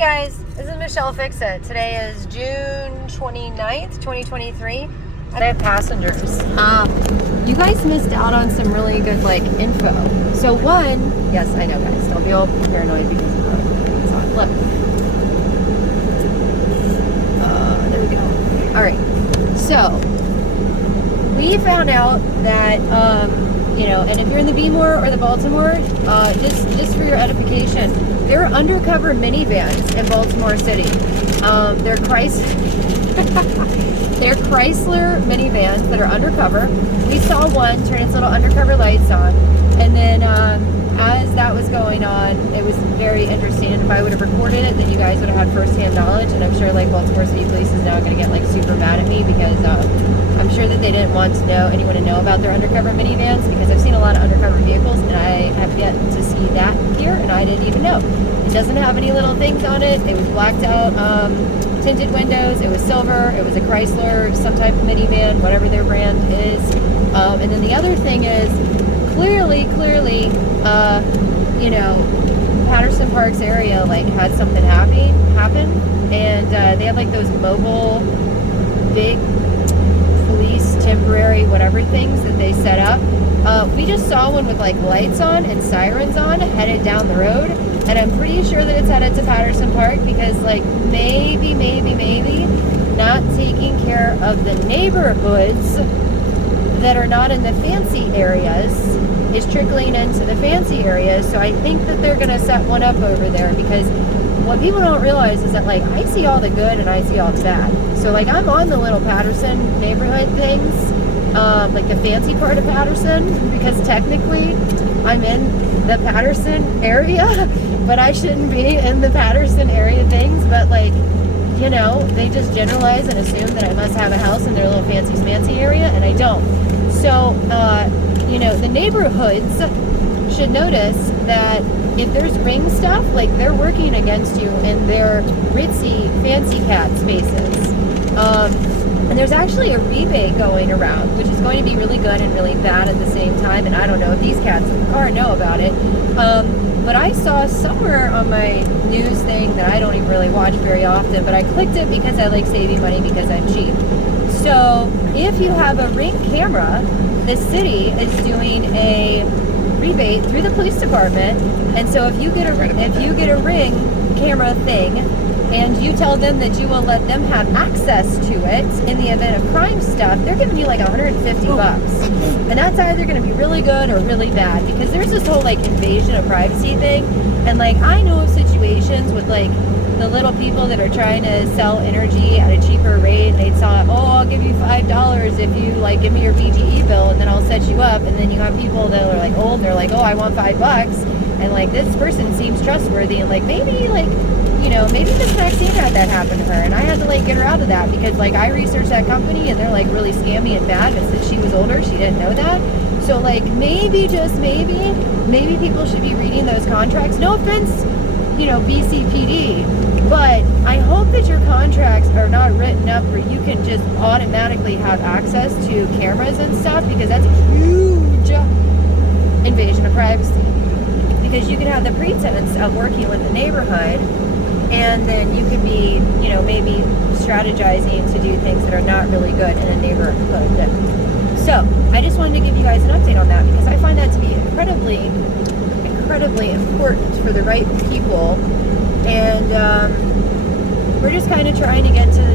guys, this is Michelle Fix-It. Today is June 29th, 2023. I have passengers. You guys missed out on some really good info. So one, yes, I know guys, don't be all paranoid because of things on. Look. There we go. All right. So we found out that and if you're in the BMORE or the Baltimore, just for your edification, there are undercover minivans in Baltimore City. They're Chrysler minivans that are undercover. We saw one turn its little undercover lights on, and then as that was going on, it was very interesting. And if I would have recorded it, then you guys would have had first-hand knowledge. And I'm sure Baltimore City Police is now going to get super mad at me because I'm sure that they didn't want anyone to know about their undercover minivans, because I've seen a lot of undercover vehicles and I have yet to see that here, and I didn't even know. It doesn't have any little things on it. It was blacked out, tinted windows. It was silver. It was a Chrysler, some type of minivan, whatever their brand is. And then the other thing is, clearly, Patterson Parks area had something happen, and they have those mobile, big police temporary whatever things that they set up. We just saw one with lights on and sirens on headed down the road, and I'm pretty sure that it's headed to Patterson Park because maybe not taking care of the neighborhoods that are not in the fancy areas is trickling into the fancy areas. So I think that they're going to set one up over there, because what people don't realize is that I see all the good and I see all the bad. So I'm on the little Patterson neighborhood things, the fancy part of Patterson, because technically I'm in the Patterson area, but I shouldn't be in the Patterson area things. But they just generalize and assume that I must have a house in their little fancy smancy area, and I don't. So, the neighborhoods should notice that if there's ring stuff, they're working against you in their ritzy fancy cat spaces. And there's actually a rebate going around, which is going to be really good and really bad at the same time. And I don't know if these cats in the car know about it. But I saw somewhere on my news thing that I don't even really watch very often, but I clicked it because I like saving money because I'm cheap. So if you have a Ring camera, the city is doing a rebate through the police department. And so if you get a Ring camera thing, and you tell them that you will let them have access to it in the event of crime stuff, they're giving you $150. And that's either going to be really good or really bad, because there's this whole invasion of privacy thing. And I know of situations with the little people that are trying to sell energy at a cheaper rate. They thought, I'll give you $5 if you give me your BGE bill, and then I'll set you up. And then you have people that are old, they're I want $5, and this person seems trustworthy, and maybe maybe Miss Maxine had that happen to her, and I had to get her out of that, because I researched that company and they're really scammy and bad, but since she was older she didn't know that. So maybe, just maybe people should be reading those contracts. No offense, BCPD, but I hope that your contracts are not written up where you can just automatically have access to cameras and stuff, because that's a huge invasion of privacy. Because you can have the pretense of working with the neighborhood, and then you could be, maybe strategizing to do things that are not really good in a neighborhood. So I just wanted to give you guys an update on that, because I find that to be incredibly important for the right people. And we're just kind of trying to get to,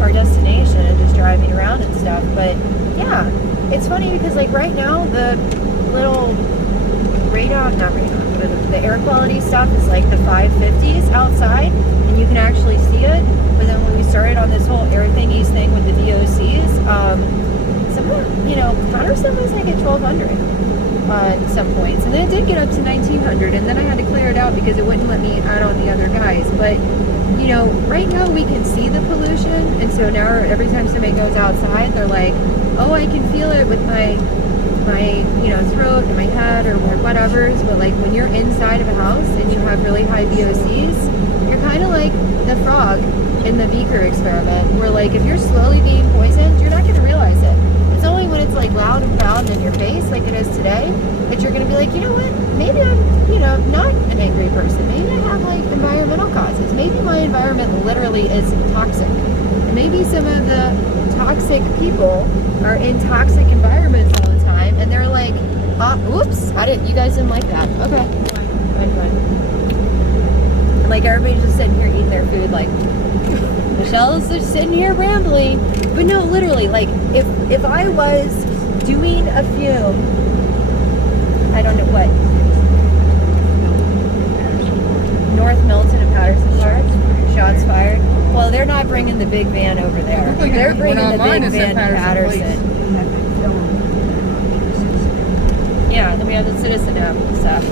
our destination and just driving around and stuff. But yeah, it's funny because right now the little the air quality stuff is the 550s outside, and you can actually see it. But then when we started on this whole air thingies thing with the VOCs, Patterson was at 1200 on some points, and then it did get up to 1900, and then I had to clear it out because it wouldn't let me add on the other guys. But right now we can see the pollution, and so now every time somebody goes outside, they're I can feel it with my throat and my head or whatever's. But when you're inside of a house and you have really high VOCs, you're kind of like the frog in the beaker experiment, where if you're slowly being poisoned, you're not going to realize it. It's only when it's loud and proud in your face like it is today that you're going to be you know what, maybe I'm not an angry person, maybe I have environmental causes, maybe environment literally is toxic. And maybe some of the toxic people are in toxic environments all the time, and they're like, oops, you guys didn't like that. Okay, fine. And like everybody's just sitting here eating their food, like Michelle's just sitting here rambling. But no, literally, like if I was doing a fume, I don't know what, North Milton and Patterson Park, shots fired. Well, they're not bringing the big van over there. They're bringing the big van to Patterson. Yeah, then we have the Citizen app and stuff.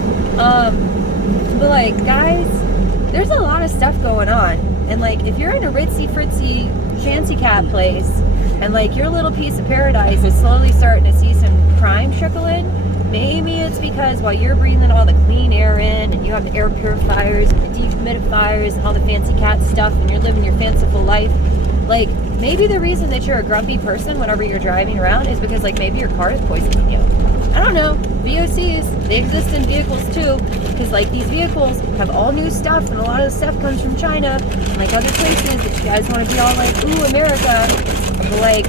But like, guys, there's a lot of stuff going on. And like, if you're in a ritzy fritzy fancy cat place, and like your little piece of paradise is slowly starting to see some crime trickle in, maybe it's because while you're breathing all the clean air in, and you have the air purifiers and the dehumidifiers and all the fancy cat stuff, and you're living your fanciful life, like maybe the reason that you're a grumpy person whenever you're driving around is because like maybe your car is poisoning you. I don't know. VOCs, they exist in vehicles too, because like these vehicles have all new stuff, and a lot of the stuff comes from China and like other places that you guys want to be all like, ooh, America. But like,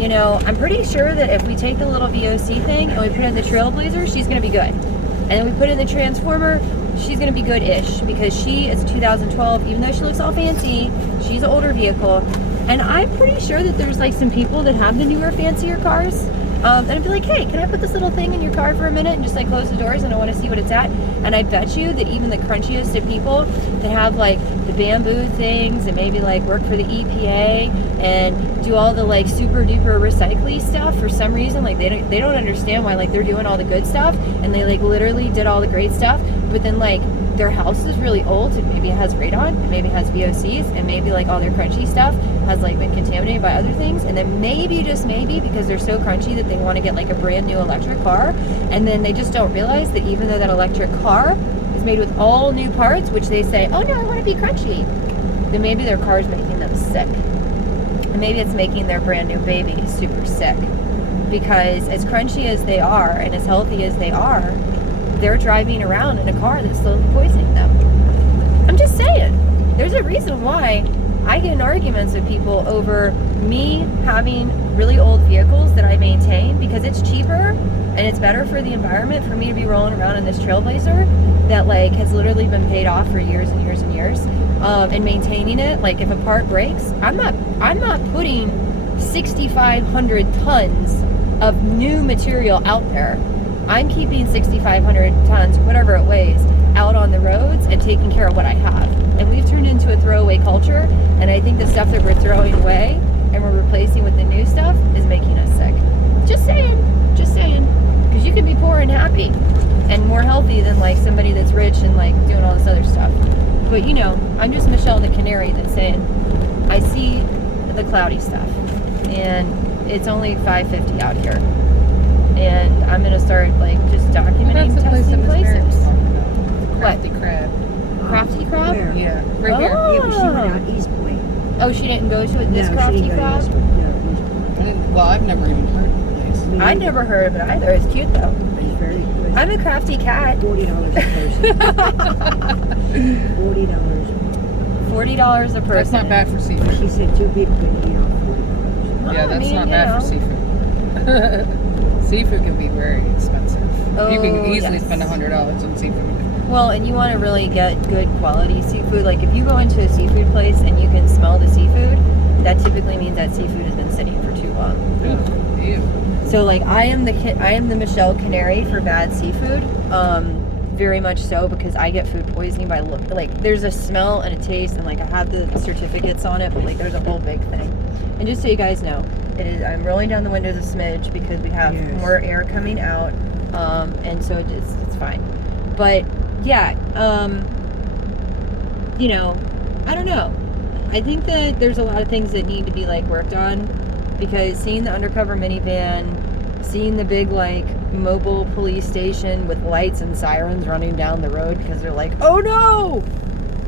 you know, I'm pretty sure that if we take the little VOC thing and we put it in the Trailblazer, she's going to be good. And then we put it in the Transformer, she's going to be good-ish, because she is 2012, even though she looks all fancy, she's an older vehicle. And I'm pretty sure that there's like some people that have the newer, fancier cars. And I'd be like, hey, can I put this little thing in your car for a minute and just like close the doors, and I want to see what it's at? And I bet you that even the crunchiest of people that have like the bamboo things and maybe like work for the EPA and do all the like super duper recycling stuff, for some reason like they don't understand why like they're doing all the good stuff, and they like literally did all the great stuff, but then like their house is really old, and maybe it has radon, and maybe it has VOCs, and maybe like all their crunchy stuff has like been contaminated by other things, and then maybe, just maybe, because they're so crunchy that they want to get like a brand new electric car, and then they just don't realize that even though that electric car is made with all new parts, which they say, oh no, I want to be crunchy, then maybe their car is making them sick. And maybe it's making their brand new baby super sick, because as crunchy as they are and as healthy as they are, they're driving around in a car that's slowly poisoning them. I'm just saying, there's a reason why I get in arguments with people over me having really old vehicles that I maintain, because it's cheaper and it's better for the environment for me to be rolling around in this Trailblazer that like has literally been paid off for years and years and years, and maintaining it. Like if a part breaks, I'm not putting 6,500 tons of new material out there. I'm keeping 6,500 tons, whatever it weighs, out on the roads and taking care of what I have. And we've turned into a throwaway culture, and I think the stuff that we're throwing away and we're replacing with the new stuff is making us sick. Just saying, because you can be poor and happy and more healthy than like somebody that's rich and like doing all this other stuff. But you know, I'm just Michelle the Canary that's saying, I see the cloudy stuff, and it's only 5:50 out here. And I'm gonna start like just documenting testing places. Crafty Crab. Crafty Crab? Where? Yeah, right here. Yeah, but she went out East Point. Oh, she didn't go to this No, Crafty she didn't go to Crab? East Point. No, Well, I've never even heard of the place. East Point. I'd never heard of it either. It's cute though. It's very good. I'm a crafty cat. $40 a person. $40. $40 a person. That's not bad for seafood. She said two people could eat off $40. Well, Yeah, I that's mean, not you bad know. for seafood. Seafood can be very expensive. You can Oh, easily yes. spend $100 on seafood. Well, and you want to really get good quality seafood. Like if you go into a seafood place and you can smell the seafood, that typically means that seafood has been sitting for too long. Ew. So like I am the Michelle Canary for bad seafood. Very much so, because I get food poisoning by like there's a smell and a taste, and like I have the certificates on it, but like there's a whole big thing. And just so you guys know, I'm rolling down the windows a smidge because we have more air coming out, and so it's fine. But yeah, you know, I don't know. I think that there's a lot of things that need to be like worked on, because seeing the undercover minivan, seeing the big like mobile police station with lights and sirens running down the road because they're like, oh no,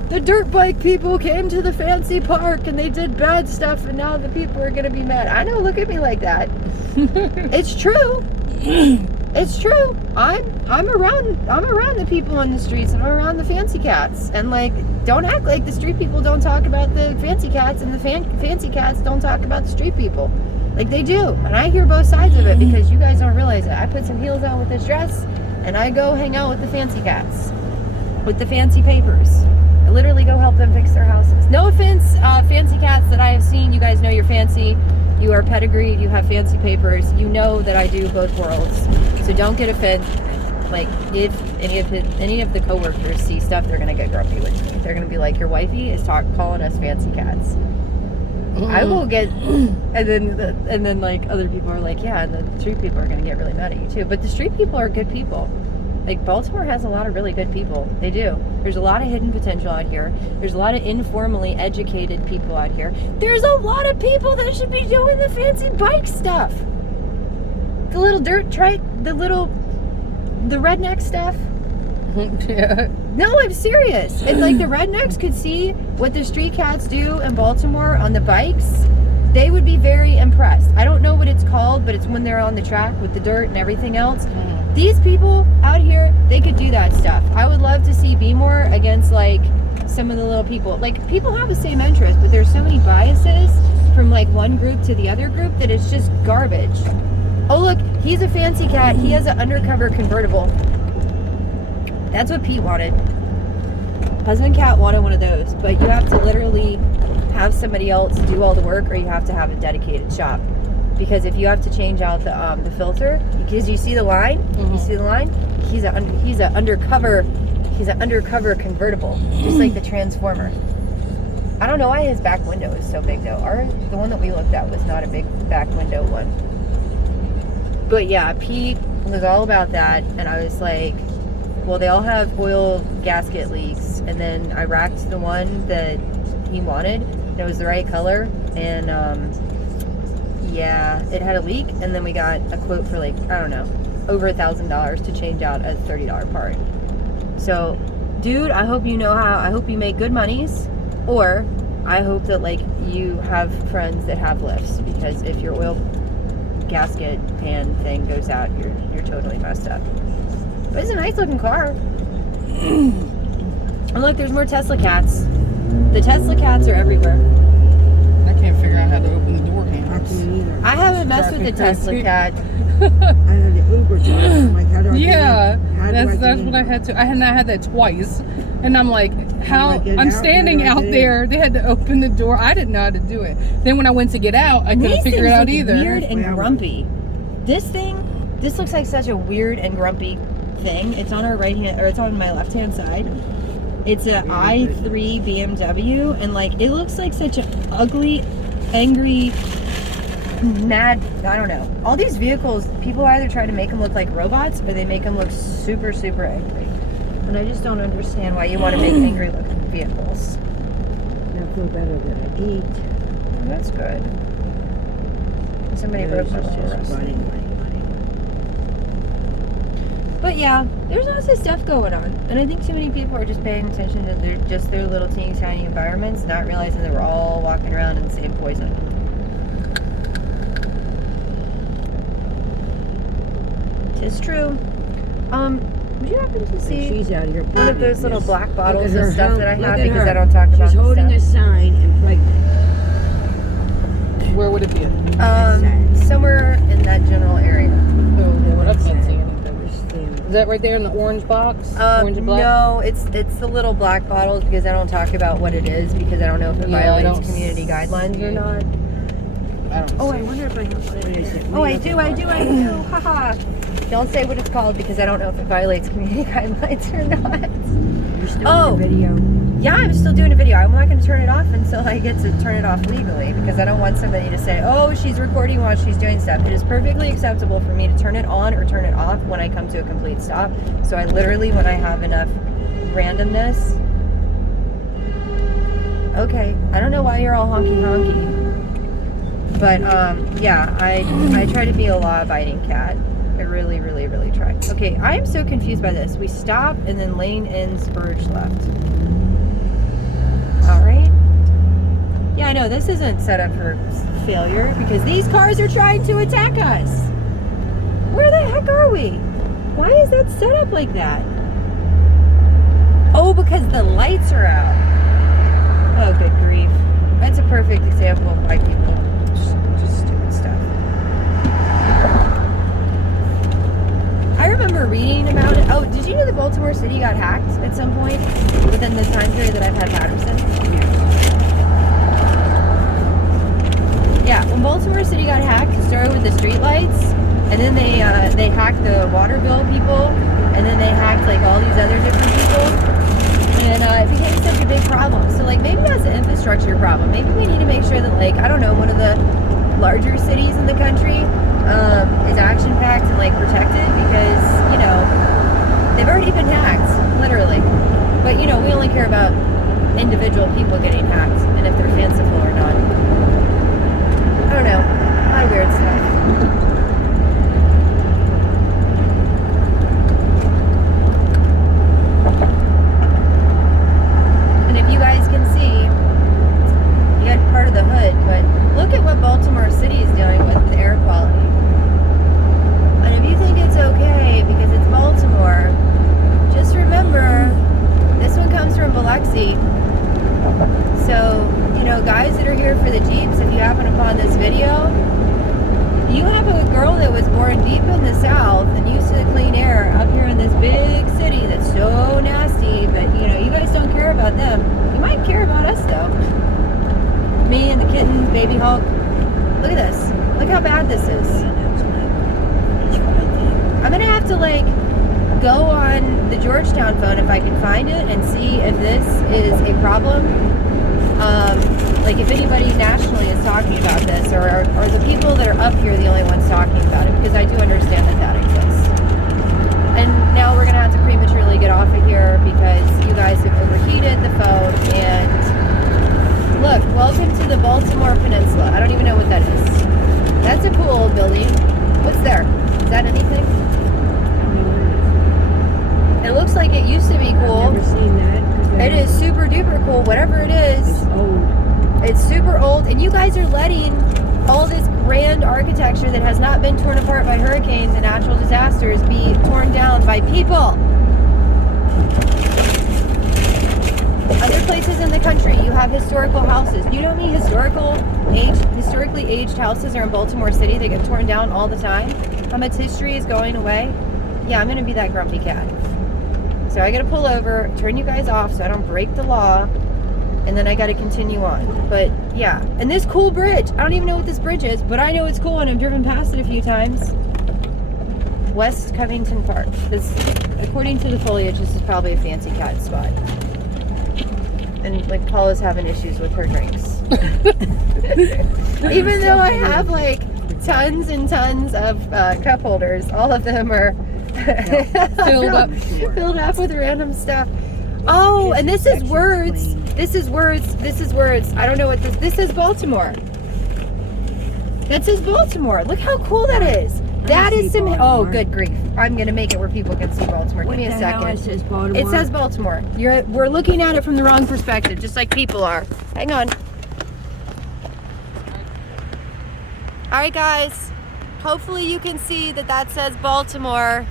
the dirt bike people came to the fancy park and they did bad stuff, and now the people are gonna be mad. I know, look at me like that. It's true. It's true. I'm around the people on the streets, and I'm around the fancy cats. And like, don't act like the street people don't talk about the fancy cats, and the fancy cats don't talk about the street people. Like they do. And I hear both sides of it because you guys don't realize it. I put some heels on with this dress, and I go hang out with the fancy cats, with the fancy papers. I literally go help them fix their houses. No offense, fancy cats that I have seen. You guys know you're fancy. You are pedigreed. You have fancy papers. You know that I do both worlds. So don't get offended. Like, if any of the coworkers see stuff, they're gonna get grumpy with me. They're gonna be like, "Your wifey is calling us fancy cats." I will get, and then like other people are like, "Yeah," and the street people are gonna get really mad at you too. But the street people are good people. Like, Baltimore has a lot of really good people. They do. There's a lot of hidden potential out here. There's a lot of informally educated people out here. There's a lot of people that should be doing the fancy bike stuff. The little dirt trike, the redneck stuff. Yeah. No, I'm serious. It's like the rednecks could see what the street cats do in Baltimore on the bikes. They would be very impressed. I don't know what it's called, but it's when they're on the track with the dirt and everything else. These people out here, they could do that stuff. I would love to see BMORE against like some of the little people. Like, people have the same interest, but there's so many biases from like one group to the other group that it's just garbage. Oh look, he's a fancy cat. He has an undercover convertible. That's what Pete wanted. Husband cat wanted one of those, but you have to literally have somebody else do all the work, or you have to have a dedicated shop. Because if you have to change out the filter, because you see the line, you see the line. He's an undercover convertible, just like the Transformer. I don't know why his back window is so big though. The one that we looked at was not a big back window one. But yeah, Pete was all about that, and I was like, well, they all have oil gasket leaks, and then I racked the one that he wanted. It was the right color, and yeah, it had a leak, and then we got a quote for like, I don't know, over $1,000 to change out a $30 part. So, dude, I hope you make good monies, or I hope that like you have friends that have lifts, because if your oil gasket pan thing goes out, you're totally messed up. But it's a nice looking car. And look, there's more Tesla cats. The Tesla cats are everywhere. I can't figure out how to open the door I handles. can't either. I haven't messed with the Tesla cat. I had the Uber driver. I'm like, how do I Yeah, get in? How do I get that's in what I here? had to. I had that twice, and I'm like, how? How do I get I'm out? standing How do I out get in? there. They had to open the door. I didn't know how to do it. Then when I went to get out, I couldn't These figure it things out look either. weird and Wow. grumpy. This looks like such a weird and grumpy thing. It's on our right hand, or it's on my left hand side. It's a i3 BMW, and like, it looks like such an ugly, angry, mad, I don't know. All these vehicles, people either try to make them look like robots, or they make them look super, super angry. And I just don't understand why you want to make angry looking vehicles. I feel better that I eat. That's good. Somebody Yeah, broke it's my just little running, wrist. running. But yeah, there's lots of stuff going on. And I think too many people are just paying attention to their little teeny tiny environments, not realizing that we're all walking around in the same poison. It's true. Would you happen to see She's out here one of those little black bottles Look at of her stuff home. that I Look have at because her. I don't talk about She's holding a stuff? sign and pregnant. Where would it be? Somewhere in that general area. Oh, I can't see anything. Understand. Is that right there in the orange box? Orange and black? No, it's the little black bottles, because I don't talk about what it is, because I don't know if it Yeah, I violates don't community see guidelines or it. not. I don't Oh, see I it. wonder if I have one in What is here. it? Oh, I do. Haha. Don't say what it's called, because I don't know if it violates community guidelines or not. You're still Oh. in the video. Yeah, I'm still doing a video. I'm not going to turn it off until I get to turn it off legally, because I don't want somebody to say, oh, she's recording while she's doing stuff. It is perfectly acceptable for me to turn it on or turn it off when I come to a complete stop. So I literally, when I have enough randomness. Okay, I don't know why you're all honky. But yeah, I try to be a law-abiding cat. I really, really, really try. Okay, I am so confused by this. We stop and then lane ends, urge left. All right. Yeah, I know this isn't set up for failure, because these cars are trying to attack us. Where the heck are we? Why is that set up like that? Oh, because the lights are out. Oh, good grief. That's a perfect example of why people just stupid stuff. I remember reading about it. Oh, did you know that Baltimore City got hacked at some point within the time period that I've had Patterson? Yeah, when Baltimore City got hacked, it started with the street lights, and then they hacked the water bill people, and then they hacked like all these other different people, and it became such a big problem. So like maybe that's an infrastructure problem. Maybe we need to make sure that like, I don't know, one of the larger cities in the country is action packed and like protected, because you know they've already been hacked, literally. But you know we only care about individual people getting hacked and if they're fanciful or not. I don't know. A lot of weird stuff. And if you guys can see, you got part of the hood, but look at what Baltimore City is dealing with air quality. And if you think it's okay because it's Baltimore, just remember, this one comes from Biloxi. So, you know, guys that are here for the Jeeps, if you happen upon this video, you have a girl that was born deep in the South and used to the clean air up here in this big city that's so nasty, but, you know, you guys don't care about them. You might care about us, though. Me and the kitten, baby Hulk. Look at this. Look how bad this is. I'm going to have to, like, go on the Georgetown phone if I can find it and see if this is a problem. Like if anybody nationally is talking about this, or are the people that are up here the only ones talking about it, because I do understand that that exists. And now we're gonna have to prematurely get off of here because you guys have overheated the phone. And look, welcome to the Baltimore Peninsula. I don't even know what that is. That's a cool old building. What's there? Is that anything? It looks like it used to be cool. I've never seen that. It is super duper cool, whatever it is. It's old. It's super old, and you guys are letting all this grand architecture that has not been torn apart by hurricanes and natural disasters be torn down by people. Other places in the country, you have historical houses. You know how many historically aged houses are in Baltimore City that get torn down all the time? How much history is going away? Yeah, I'm gonna be that grumpy cat. So I gotta pull over, turn you guys off so I don't break the law, and then I gotta continue on. But yeah, and this cool bridge, I don't even know what this bridge is, but I know it's cool and I've driven past it a few times. West Covington Park. This, according to the foliage, this is probably a fancy cat spot. And like Paula's having issues with her drinks. Even though I have like tons and tons of cup holders, all of them are filled up with random stuff. Oh, and this is words. This is words. This is words. I don't know what this is. Baltimore. That says Baltimore. Look how cool that is. That is some. Oh, good grief! I'm gonna make it where people can see Baltimore. Give me a second. It says Baltimore. It says Baltimore. We're looking at it from the wrong perspective, just like people are. Hang on. All right, guys. Hopefully you can see that says Baltimore.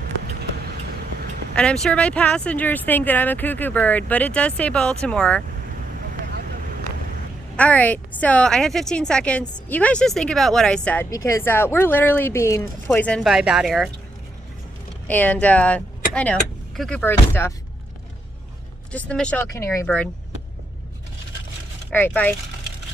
And I'm sure my passengers think that I'm a cuckoo bird, but it does say Baltimore. All right, so I have 15 seconds. You guys just think about what I said, because we're literally being poisoned by bad air. And I know, cuckoo bird stuff. Just the Michelle Canary bird. All right, bye.